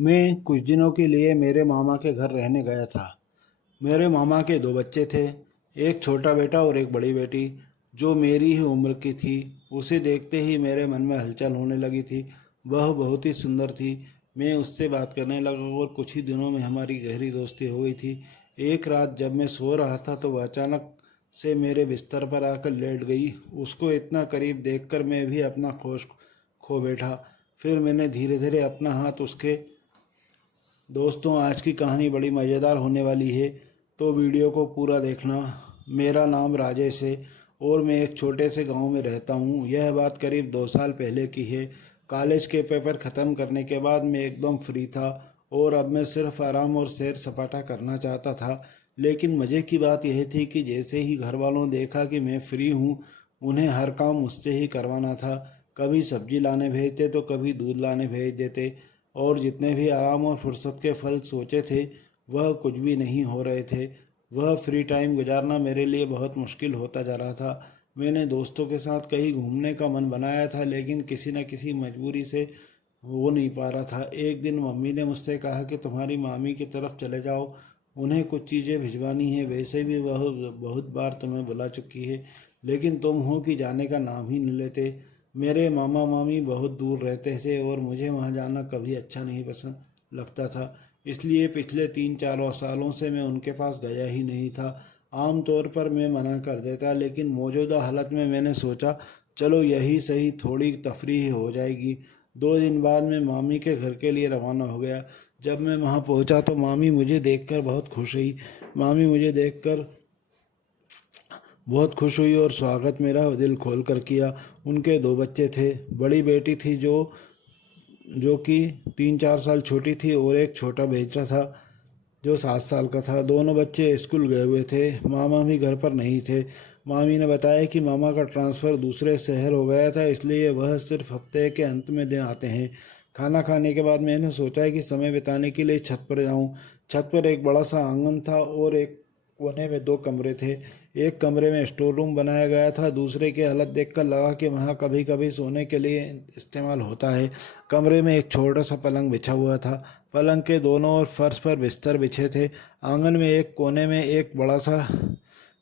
मैं कुछ दिनों के लिए मेरे मामा के घर रहने गया था। मेरे मामा के दो बच्चे थे, एक छोटा बेटा और एक बड़ी बेटी, जो मेरी ही उम्र की थी। उसे देखते ही मेरे मन में हलचल होने लगी थी। वह बहुत ही सुंदर थी। मैं उससे बात करने लगा और कुछ ही दिनों में हमारी गहरी दोस्ती हो गई थी। एक रात जब मैं सो रहा था तो वह अचानक से मेरे बिस्तर पर आकर लेट गई। उसको इतना करीब देखकर मैं भी अपना होश खो बैठा। फिर मैंने धीरे धीरे अपना हाथ उसके। दोस्तों, आज की कहानी बड़ी मज़ेदार होने वाली है, तो वीडियो को पूरा देखना। मेरा नाम राजेश है और मैं एक छोटे से गांव में रहता हूँ। यह बात करीब 2 साल पहले की है। कॉलेज के पेपर ख़त्म करने के बाद मैं एकदम फ्री था और अब मैं सिर्फ आराम और सैर सपाटा करना चाहता था। लेकिन मज़े की बात यह थी कि जैसे ही घर वालों ने देखा कि मैं फ्री हूँ, उन्हें हर काम मुझसे ही करवाना था। कभी सब्जी लाने भेजते तो कभी दूध लाने भेज देते, और जितने भी आराम और फुर्सत के फल सोचे थे वह कुछ भी नहीं हो रहे थे। वह फ्री टाइम गुजारना मेरे लिए बहुत मुश्किल होता जा रहा था। मैंने दोस्तों के साथ कहीं घूमने का मन बनाया था, लेकिन किसी न किसी मजबूरी से हो नहीं पा रहा था। एक दिन मम्मी ने मुझसे कहा कि तुम्हारी मामी की तरफ चले जाओ, उन्हें कुछ चीज़ें भिजवानी है। वैसे भी वह बहुत बार तुम्हें बुला चुकी है, लेकिन तुम हो कि जाने का नाम ही नहीं लेते। मेरे मामा मामी बहुत दूर रहते थे और मुझे वहाँ जाना कभी अच्छा नहीं पसंद लगता था। इसलिए पिछले 3-4 सालों से मैं उनके पास गया ही नहीं था। आम तौर पर मैं मना कर देता, लेकिन मौजूदा हालत में मैंने सोचा चलो यही सही, थोड़ी तफरीह हो जाएगी। 2 दिन बाद मैं मामी के घर के लिए रवाना हो गया। जब मैं वहाँ पहुँचा तो मामी मुझे देखकर बहुत खुश हुई। मामी मुझे देखकर बहुत खुश हुई और स्वागत मेरा दिल खोल कर किया। उनके दो बच्चे थे। बड़ी बेटी थी जो कि 3-4 साल छोटी थी, और एक छोटा बेटा था जो 7 साल का था। दोनों बच्चे स्कूल गए हुए थे। मामा भी घर पर नहीं थे। मामी ने बताया कि मामा का ट्रांसफ़र दूसरे शहर हो गया था, इसलिए वह सिर्फ हफ्ते के अंत में दिन आते हैं। खाना खाने के बाद मैंने सोचा कि समय बिताने के लिए छत पर जाऊं। छत पर एक बड़ा सा आंगन था और एक कोने में 2 कमरे थे। एक कमरे में स्टोर रूम बनाया गया था। दूसरे की हालत देखकर लगा कि वहाँ कभी कभी सोने के लिए इस्तेमाल होता है। कमरे में एक छोटा सा पलंग बिछा हुआ था। पलंग के दोनों ओर फर्श पर बिस्तर बिछे थे। आंगन में एक कोने में एक बड़ा सा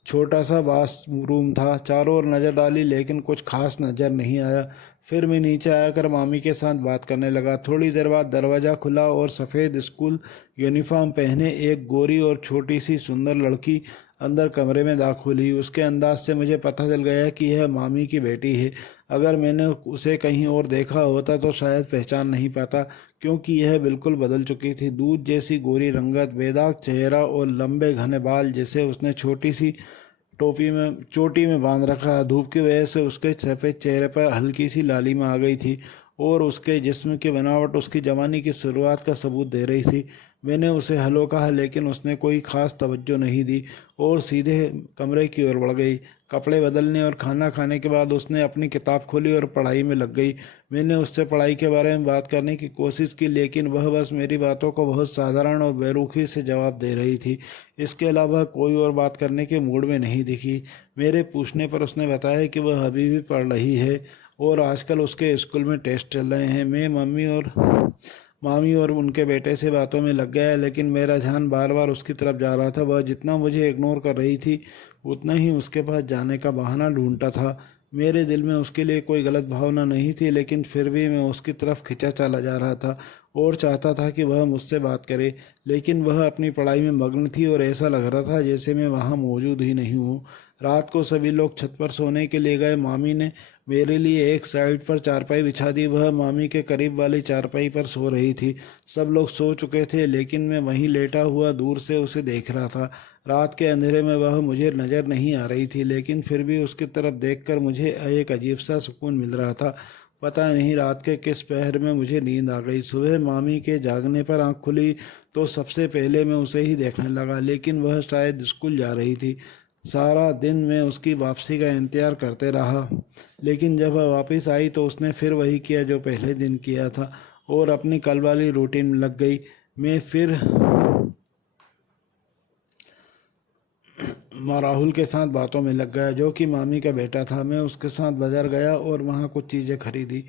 छोटा सा बाथरूम था। चारों ओर नज़र डाली, लेकिन कुछ खास नज़र नहीं आया। फिर मैं नीचे आकर मामी के साथ बात करने लगा। थोड़ी देर बाद दरवाज़ा खुला और सफ़ेद स्कूल यूनिफॉर्म पहने एक गोरी और छोटी सी सुंदर लड़की अंदर कमरे में दाखिल हुई। उसके अंदाज से मुझे पता चल गया कि यह मामी की बेटी है। अगर मैंने उसे कहीं और देखा होता तो शायद पहचान नहीं पाता, क्योंकि यह बिल्कुल बदल चुकी थी। दूध जैसी गोरी रंगत, बेदाग चेहरा और लंबे घने बाल जिसे उसने छोटी सी चोटी में बांध रखा। धूप की वजह से उसके सफ़ेद चेहरे पर हल्की सी लालिमा आ गई थी और उसके जिस्म की बनावट उसकी जवानी की शुरुआत का सबूत दे रही थी। मैंने उसे हेलो कहा, लेकिन उसने कोई खास तवज्जो नहीं दी और सीधे कमरे की ओर बढ़ गई। कपड़े बदलने और खाना खाने के बाद उसने अपनी किताब खोली और पढ़ाई में लग गई। मैंने उससे पढ़ाई के बारे में बात करने की कोशिश की, लेकिन वह बस मेरी बातों को बहुत साधारण और बेरुखी से जवाब दे रही थी। इसके अलावा कोई और बात करने के मूड में नहीं दिखी। मेरे पूछने पर उसने बताया कि वह अभी भी पढ़ रही है और आजकल उसके स्कूल में टेस्ट चल रहे हैं। मैं मामी और उनके बेटे से बातों में लग गया, लेकिन मेरा ध्यान बार बार उसकी तरफ जा रहा था। वह जितना मुझे इग्नोर कर रही थी, उतना ही उसके पास जाने का बहाना ढूंढता था। मेरे दिल में उसके लिए कोई गलत भावना नहीं थी, लेकिन फिर भी मैं उसकी तरफ खिंचा चला जा रहा था और चाहता था कि वह मुझसे बात करे। लेकिन वह अपनी पढ़ाई में मग्न थी और ऐसा लग रहा था जैसे मैं वहाँ मौजूद ही नहीं हूँ। रात को सभी लोग छत पर सोने के लिए गए। मामी ने मेरे लिए एक साइड पर चारपाई बिछा दी। वह मामी के करीब वाली चारपाई पर सो रही थी। सब लोग सो चुके थे, लेकिन मैं वहीं लेटा हुआ दूर से उसे देख रहा था। रात के अंधेरे में वह मुझे नज़र नहीं आ रही थी, लेकिन फिर भी उसकी तरफ देखकर मुझे एक अजीब सा सुकून मिल रहा था। पता नहीं रात के किस पहर में मुझे नींद आ गई। सुबह मामी के जागने पर आंख खुली तो सबसे पहले मैं उसे ही देखने लगा, लेकिन वह शायद स्कूल जा रही थी। सारा दिन मैं उसकी वापसी का इंतज़ार करते रहा, लेकिन जब वह वापस आई तो उसने फिर वही किया जो पहले दिन किया था और अपनी कल वाली रूटीन में लग गई। मैं फिर राहुल के साथ बातों में लग गया, जो कि मामी का बेटा था। मैं उसके साथ बाजार गया और वहाँ कुछ चीज़ें खरीदी।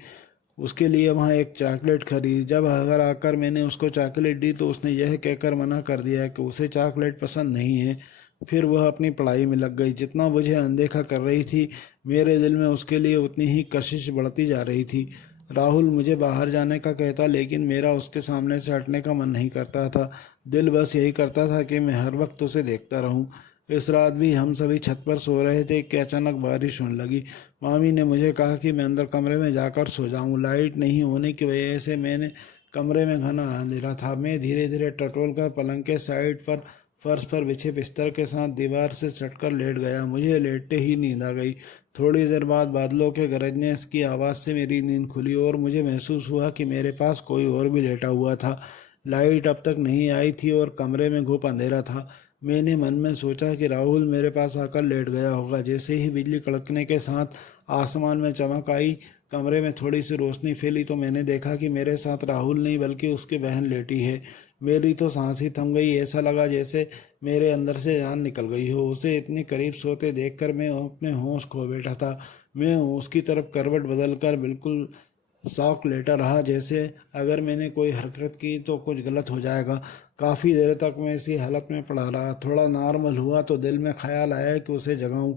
उसके लिए वहाँ एक चॉकलेट खरीदी। जब घर आकर मैंने उसको चॉकलेट दी तो उसने यह कहकर मना कर दिया कि उसे चॉकलेट पसंद नहीं है। फिर वह अपनी पढ़ाई में लग गई। जितना मुझे अनदेखा कर रही थी, मेरे दिल में उसके लिए उतनी ही कशिश बढ़ती जा रही थी। राहुल मुझे बाहर जाने का कहता, लेकिन मेरा उसके सामने से हटने का मन नहीं करता था। दिल बस यही करता था कि मैं हर वक्त उसे देखता रहूं। इस रात भी हम सभी छत पर सो रहे थे कि अचानक बारिश होने लगी। मामी ने मुझे कहा कि मैं अंदर कमरे में जाकर सो जाऊं। लाइट नहीं होने की वजह से मैंने कमरे में घना अंधेरा था। मैं धीरे धीरे टटोल कर पलंग के साइड पर फर्श पर बिछे बिस्तर के साथ दीवार से सटकर लेट गया। मुझे लेटते ही नींद आ गई। थोड़ी देर बाद बादलों के गरजने की आवाज़ से मेरी नींद खुली और मुझे महसूस हुआ कि मेरे पास कोई और भी लेटा हुआ था। लाइट अब तक नहीं आई थी और कमरे में घुप अंधेरा था। मैंने मन में सोचा कि राहुल मेरे पास आकर लेट गया होगा। जैसे ही बिजली कड़कने के साथ आसमान में चमक आई, कमरे में थोड़ी सी रोशनी फैली तो मैंने देखा कि मेरे साथ राहुल नहीं बल्कि उसकी बहन लेटी है। मेरी तो सांस ही थम गई। ऐसा लगा जैसे मेरे अंदर से जान निकल गई हो। उसे इतनी करीब सोते देखकर मैं अपने होश खो बैठा था। मैं उसकी तरफ करवट बदलकर बिल्कुल शौक लेटा रहा, जैसे अगर मैंने कोई हरकत की तो कुछ गलत हो जाएगा। काफ़ी देर तक मैं इसी हालत में पड़ा रहा। थोड़ा नॉर्मल हुआ तो दिल में ख्याल आया कि उसे जगाऊं,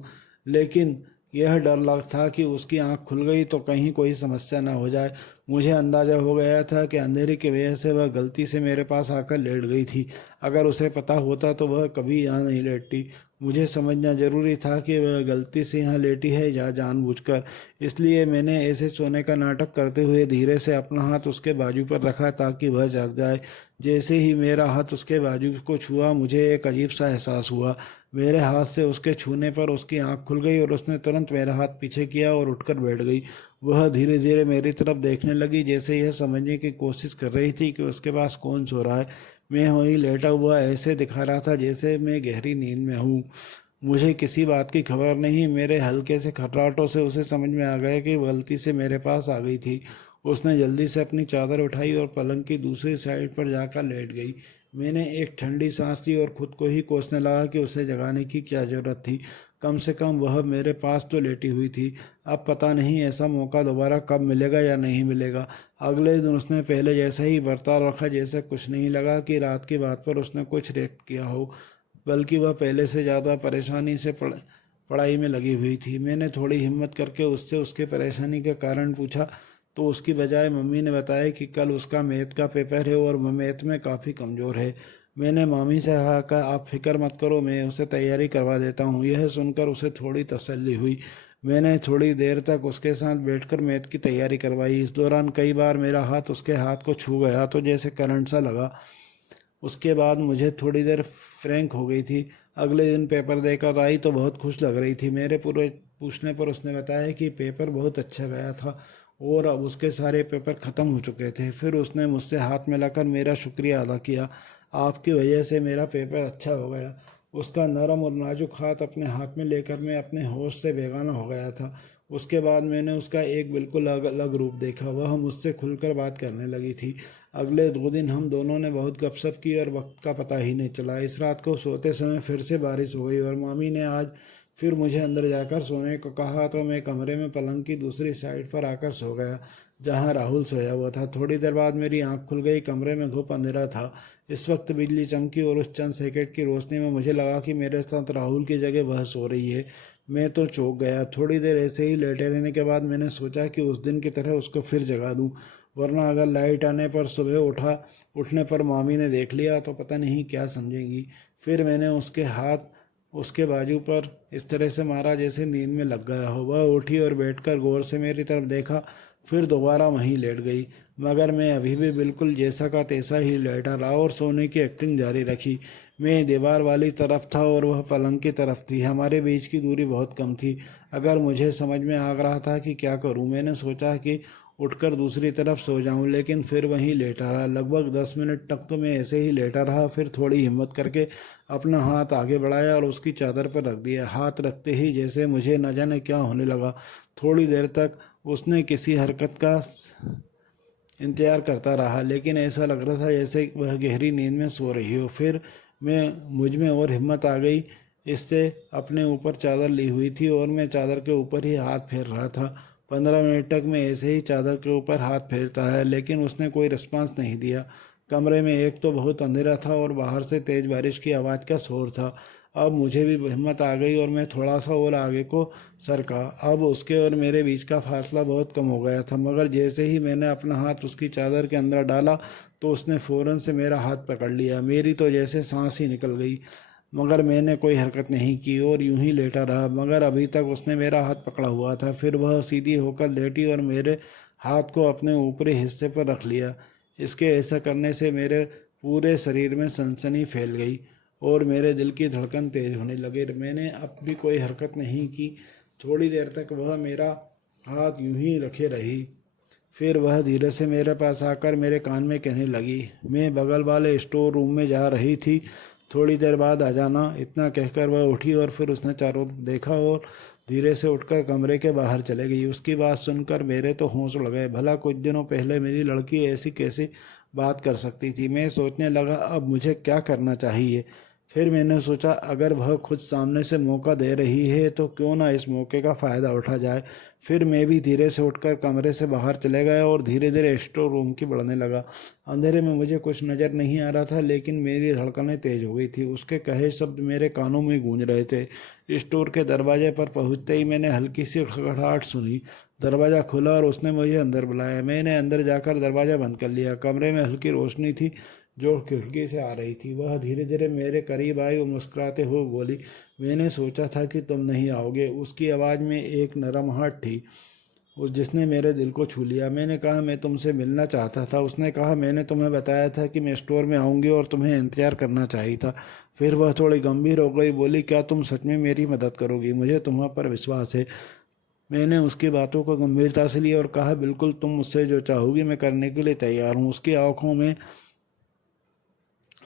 लेकिन यह डर लग था कि उसकी आंख खुल गई तो कहीं कोई समस्या ना हो जाए। मुझे अंदाजा हो गया था कि अंधेरे की वजह से वह गलती से मेरे पास आकर लेट गई थी। अगर उसे पता होता तो वह कभी यहाँ नहीं लेटती। मुझे समझना जरूरी था कि वह गलती से यहाँ लेटी है या जानबूझकर। इसलिए मैंने ऐसे सोने का नाटक करते हुए धीरे से अपना हाथ उसके बाजू पर रखा ताकि वह जाग जाए। जैसे ही मेरा हाथ उसके बाजू को छुआ, मुझे एक अजीब सा एहसास हुआ। मेरे हाथ से उसके छूने पर उसकी आंख खुल गई और उसने तुरंत मेरा हाथ पीछे किया और उठकर बैठ गई। वह धीरे धीरे मेरी तरफ देखने लगी, जैसे यह समझने की कोशिश कर रही थी कि उसके पास कौन सो रहा है। मैं वहीं लेटा हुआ ऐसे दिखा रहा था जैसे मैं गहरी नींद में हूँ। मुझे किसी बात की खबर नहीं। मेरे हल्के से खर्राटों से उसे समझ में आ गया कि गलती से मेरे पास आ गई थी। उसने जल्दी से अपनी चादर उठाई और पलंग की दूसरी साइड पर जाकर लेट गई। मैंने एक ठंडी सांस ली और खुद को ही कोसने लगा कि उसे जगाने की क्या जरूरत थी। कम से कम वह मेरे पास तो लेटी हुई थी। अब पता नहीं ऐसा मौका दोबारा कब मिलेगा या नहीं मिलेगा। अगले दिन उसने पहले जैसा ही बर्ताव रखा। जैसे कुछ नहीं लगा कि रात की बात पर उसने कुछ रिएक्ट किया हो, बल्कि वह पहले से ज़्यादा परेशानी से पढ़ाई में लगी हुई थी। मैंने थोड़ी हिम्मत करके उससे उसके परेशानी का कारण पूछा तो उसकी बजाय मम्मी ने बताया कि कल उसका मैथ का पेपर है और वह मैथ में काफ़ी कमज़ोर है। मैंने मामी से कहा कि आप फिक्र मत करो, मैं उसे तैयारी करवा देता हूँ। यह सुनकर उसे थोड़ी तसल्ली हुई। मैंने थोड़ी देर तक उसके साथ बैठकर मैथ की तैयारी करवाई। इस दौरान कई बार मेरा हाथ उसके हाथ को छू गया तो जैसे करंट सा लगा। उसके बाद मुझे थोड़ी देर फ्रैंक हो गई थी। अगले दिन पेपर देकर आई तो बहुत खुश लग रही थी। मेरे पूरे पूछने पर उसने बताया कि पेपर बहुत अच्छा गया था और अब उसके सारे पेपर ख़त्म हो चुके थे। फिर उसने मुझसे हाथ मिलाकर मेरा शुक्रिया अदा किया। आपकी वजह से मेरा पेपर अच्छा हो गया। उसका नरम और नाजुक हाथ अपने हाथ में लेकर मैं अपने होश से बेगाना हो गया था। उसके बाद मैंने उसका एक बिल्कुल अलग अलग रूप देखा। वह मुझसे खुलकर बात करने लगी थी। अगले 2 दिन हम दोनों ने बहुत गपशप की और वक्त का पता ही नहीं चला। इस रात को सोते समय फिर से बारिश हो गई और मामी ने आज फिर मुझे अंदर जाकर सोने को कहा तो मैं कमरे में पलंग की दूसरी साइड पर आकर सो गया जहां राहुल सोया हुआ था। थोड़ी देर बाद मेरी आंख खुल गई। कमरे में घुप अंधेरा था। इस वक्त बिजली चमकी और उस चंद सेकंड की रोशनी में मुझे लगा कि मेरे साथ राहुल की जगह वह सो रही है। मैं तो चौंक गया। थोड़ी देर ऐसे ही लेटे रहने के बाद मैंने सोचा कि उस दिन की तरह उसको फिर जगा दूं, वरना अगर लाइट आने पर सुबह उठने पर मामी ने देख लिया तो पता नहीं क्या समझेंगी। फिर मैंने उसके हाथ उसके बाजू पर इस तरह से मारा जैसे नींद में लग गया हो। वह उठी और बैठकर गौर से मेरी तरफ देखा, फिर दोबारा वहीं लेट गई। मगर मैं अभी भी बिल्कुल जैसा का तैसा ही लेटा रहा और सोने की एक्टिंग जारी रखी। मैं दीवार वाली तरफ था और वह पलंग की तरफ थी। हमारे बीच की दूरी बहुत कम थी। अगर मुझे समझ में आ रहा था कि क्या करूं। मैंने सोचा कि उठकर दूसरी तरफ सो जाऊं, लेकिन फिर वहीं लेटा रहा। लगभग 10 मिनट तक तो मैं ऐसे ही लेटा रहा। फिर थोड़ी हिम्मत करके अपना हाथ आगे बढ़ाया और उसकी चादर पर रख दिया। हाथ रखते ही जैसे मुझे न जाने क्या होने लगा। थोड़ी देर तक उसने किसी हरकत का इंतजार करता रहा, लेकिन ऐसा लग रहा था जैसे वह गहरी नींद में सो रही हो। फिर मुझ में और हिम्मत आ गई। इससे अपने ऊपर चादर ली हुई थी और मैं चादर के ऊपर ही हाथ फेर रहा था। 15 मिनट तक मैं ऐसे ही चादर के ऊपर हाथ फेरता है, लेकिन उसने कोई रिस्पांस नहीं दिया। कमरे में एक तो बहुत अंधेरा था और बाहर से तेज बारिश की आवाज़ का शोर था। अब मुझे भी हिम्मत आ गई और मैं थोड़ा सा और आगे को सरका। अब उसके और मेरे बीच का फासला बहुत कम हो गया था, मगर जैसे ही मैंने अपना हाथ उसकी चादर के अंदर डाला तो उसने फ़ौरन से मेरा हाथ पकड़ लिया। मेरी तो जैसे सांस ही निकल गई, मगर मैंने कोई हरकत नहीं की और यूं ही लेटा रहा। मगर अभी तक उसने मेरा हाथ पकड़ा हुआ था। फिर वह सीधी होकर लेटी और मेरे हाथ को अपने ऊपरी हिस्से पर रख लिया। इसके ऐसा करने से मेरे पूरे शरीर में सनसनी फैल गई और मेरे दिल की धड़कन तेज होने लगी। मैंने अब भी कोई हरकत नहीं की। थोड़ी देर तक वह मेरा हाथ यूं ही रखे रही। फिर वह धीरे से मेरे पास आकर मेरे कान में कहने लगी, मैं बगल वाले स्टोर रूम में जा रही थी, थोड़ी देर बाद आ जाना। इतना कहकर वह उठी और फिर उसने चारों तरफ देखा और धीरे से उठकर कमरे के बाहर चले गई। उसकी बात सुनकर मेरे तो होश उड़ गए। भला कुछ दिनों पहले मेरी लड़की ऐसी कैसी बात कर सकती थी। मैं सोचने लगा अब मुझे क्या करना चाहिए। फिर मैंने सोचा अगर वह खुद सामने से मौका दे रही है तो क्यों ना इस मौके का फ़ायदा उठा जाए। फिर मैं भी धीरे से उठकर कमरे से बाहर चले गया और धीरे धीरे स्टोर रूम की बढ़ने लगा। अंधेरे में मुझे कुछ नज़र नहीं आ रहा था, लेकिन मेरी धड़कनें तेज हो गई थी। उसके कहे शब्द मेरे कानों में गूंज रहे थे। स्टोर के दरवाजे पर पहुंचते ही मैंने हल्की सी खड़खड़ाहट सुनी। दरवाज़ा खुला और उसने मुझे अंदर बुलाया। मैंने अंदर जाकर दरवाज़ा बंद कर लिया। कमरे में हल्की रोशनी थी जो खिड़की से आ रही थी। वह धीरे धीरे मेरे करीब आई और मुस्कुराते हुए बोली, मैंने सोचा था कि तुम नहीं आओगे। उसकी आवाज़ में एक नरमाहट थी जिसने मेरे दिल को छू लिया। मैंने कहा मैं तुमसे मिलना चाहता था। उसने कहा मैंने तुम्हें बताया था कि मैं स्टोर में आऊँगी और तुम्हें इंतज़ार करना चाहिए था। फिर वह थोड़ी गंभीर हो गई, बोली क्या तुम सच में मेरी मदद करोगी? मुझे तुम पर विश्वास है। मैंने उसकी बातों को गंभीरता से लिया और कहा बिल्कुल, तुम मुझसे जो चाहोगी मैं करने के लिए तैयार हूँ। उसकी आंखों में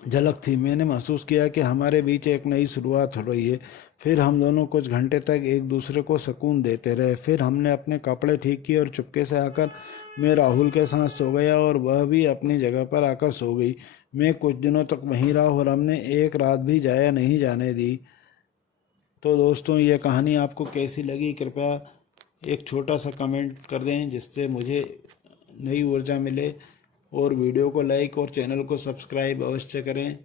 झलक थी। मैंने महसूस किया कि हमारे बीच एक नई शुरुआत हो रही है। फिर हम दोनों कुछ घंटे तक एक दूसरे को सुकून देते रहे। फिर हमने अपने कपड़े ठीक किए और चुपके से आकर मैं राहुल के साथ सो गया और वह भी अपनी जगह पर आकर सो गई। मैं कुछ दिनों तक वहीं रहा और हमने एक रात भी जाया नहीं जाने दी। तो दोस्तों, ये कहानी आपको कैसी लगी कृपया एक छोटा सा कमेंट कर दें, जिससे मुझे नई ऊर्जा मिले। और वीडियो को लाइक और चैनल को सब्सक्राइब अवश्य करें।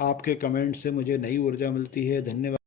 आपके कमेंट से मुझे नई ऊर्जा मिलती है। धन्यवाद।